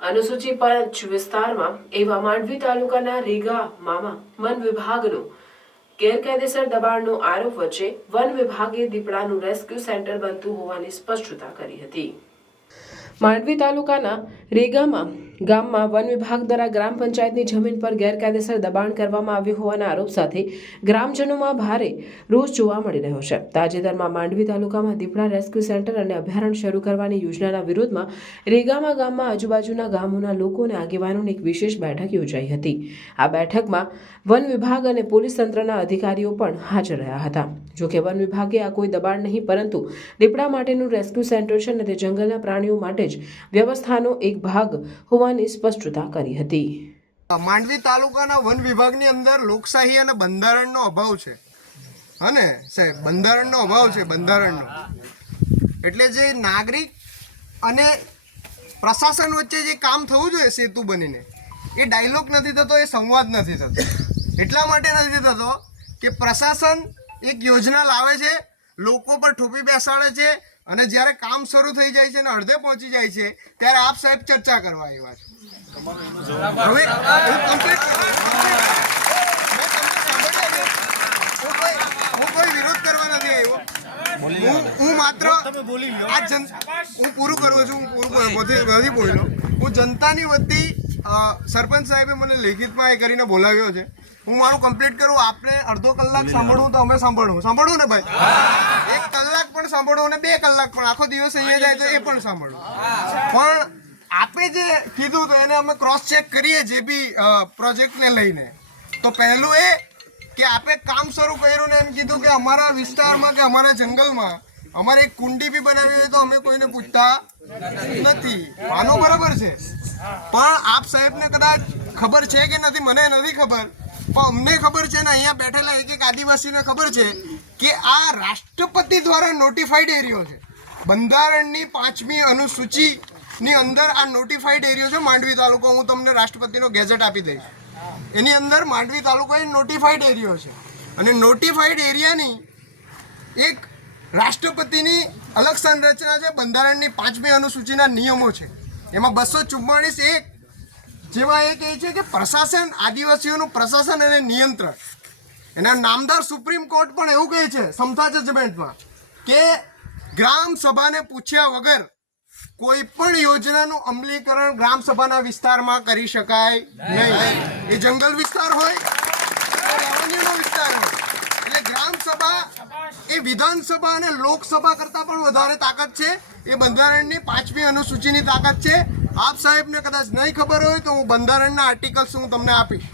અનુસૂચિત 5 વિસ્તારમાં એવા માંડવી તાલુકાના રેગામાં વન વિભાગનો ગેરકાયદેસર દબાણનો આરોપ વચ્ચે વન વિભાગે દીપડાનું રેસ્ક્યુ સેન્ટર બનતું હોવાની સ્પષ્ટતા કરી હતી। માંડવી તાલુકાના રેગામાં ગામમાં વન વિભાગ દ્વારા ગ્રામ પંચાયતની જમીન પર ગેરકાયદેસર દબાણ કરવામાં આવ્યું હોવાના આરોપ સાથે ગ્રામજનોમાં ભારે રોષ જોવા મળી રહ્યો છે। તાજેતરમાં માંડવી તાલુકામાં દીપડા રેસ્ક્યુ સેન્ટર અને અભયારણ્ય શરૂ કરવાની યોજનાના વિરોધમાં રેગામાં ગામમાં આજુબાજુના ગામોના લોકો અને આગેવાનોની એક વિશેષ બેઠક યોજાઈ હતી। આ બેઠકમાં વન વિભાગ અને પોલીસ તંત્રના અધિકારીઓ પણ હાજર રહ્યા હતા। જોકે વન વિભાગે આ કોઈ દબાણ નહીં પરંતુ દીપડા માટેનું રેસ્ક્યુ સેન્ટર છે અને તે જંગલના પ્રાણીઓ માટે જ વ્યવસ્થાનો એક ભાગ હોવાની સ્પષ્ટતા કરી હતી। માંડવી તાલુકાના વન વિભાગની અંદર લોકશાહી અને બંધારણનો અભાવ છે, અને સાહેબ બંધારણનો અભાવ છે। બંધારણનો એટલે જે નાગરિક અને પ્રશાસન વચ્ચે જે કામ થવું જોઈએ સેતુ બનીને, એ ડાયલોગ નથી થતો, એ સંવાદ નથી થતો। એટલા માટે નથી થતો કે પ્રશાસન એક યોજના લાવે છે, લોકો પર ઠોપી બેસાડે છે, અને જ્યારે કામ શરૂ થઈ જાય છે અને અડધે પહોંચી જાય છે ત્યારે આપ સાહેબ ચર્ચા કરવા આવ્યા છો। હવે હું કોઈ વિરોધ કરવા નથી આવ્યો। હું માત્ર હું પૂરું કરું છું, નથી બોલ્યો। હું જનતાની વતી સરપંચ સાહેબે મને લેખિતમાં એ કરીને બોલાવ્યો છે। હું મારું કમ્પ્લીટ કરું। આપણે અડધો કલાક સાંભળવું તો અમે સાંભળવું ને ભાઈ, 1 કલાક પણ સાંભળવું અને 2 કલાક પણ, આખો દિવસ અહીંયા જાય તો એ પણ સાંભળવું। પણ આપે જે કીધું તો એને અમે ક્રોસ ચેક કરીએ જે બી પ્રોજેક્ટને લઈને। તો પહેલું એ કે આપે કામ શરૂ કર્યું ને એમ કીધું કે અમારા વિસ્તારમાં કે અમારા જંગલમાં અમારે એક કુંડી બી બનાવી હોય તો અમે કોઈને પૂછતા નથી। આનો બરાબર છે, પણ આપ સાહેબને કદાચ ખબર છે કે નથી મને નથી ખબર, પણ અમને ખબર છે ને અહીંયા બેઠેલા એક આદિવાસીને ખબર છે કે આ રાષ્ટ્રપતિ દ્વારા નોટિફાઈડ એરિયો છે। બંધારણની 5મી અનુસૂચિની અંદર આ નોટિફાઈડ એરિયો છે માંડવી તાલુકો। હું તમને રાષ્ટ્રપતિનો ગેઝેટ આપી દઈશ, એની અંદર માંડવી તાલુકો એ નોટિફાઈડ એરિયો છે, અને નોટિફાઈડ એરિયાની એક રાષ્ટ્રપતિની અલગ સંરચના છે। બંધારણની 5મી અનુસૂચિના નિયમો છે, એમાં 244(1) જેમાં એ કહે છે કે પ્રશાસન, આદિવાસીઓનું પ્રશાસન અને નિયંત્રણ। એના નામદાર સુપ્રીમ કોર્ટ પણ એવું કહે છે સમતા જજમેન્ટમાં કે ગ્રામ સભાને પૂછ્યા વગર કોઈ પણ યોજનાનું અમલીકરણ ગ્રામ સભાના વિસ્તારમાં કરી શકાય નહીં। એ જંગલ વિસ્તાર હોય કે રેવન્યુનો વિસ્તાર હોય, એટલે ગ્રામ સભા એ વિધાનસભા અને લોકસભા કરતાં પણ વધારે તાકાત છે। એ બંધારણની 5મી અનુસૂચિની તાકાત છે। આપ સાહેબને કદાચ નહીં ખબર હોય તો હું બંધારણના આર્ટિકલ્સ હું તમને આપીશ।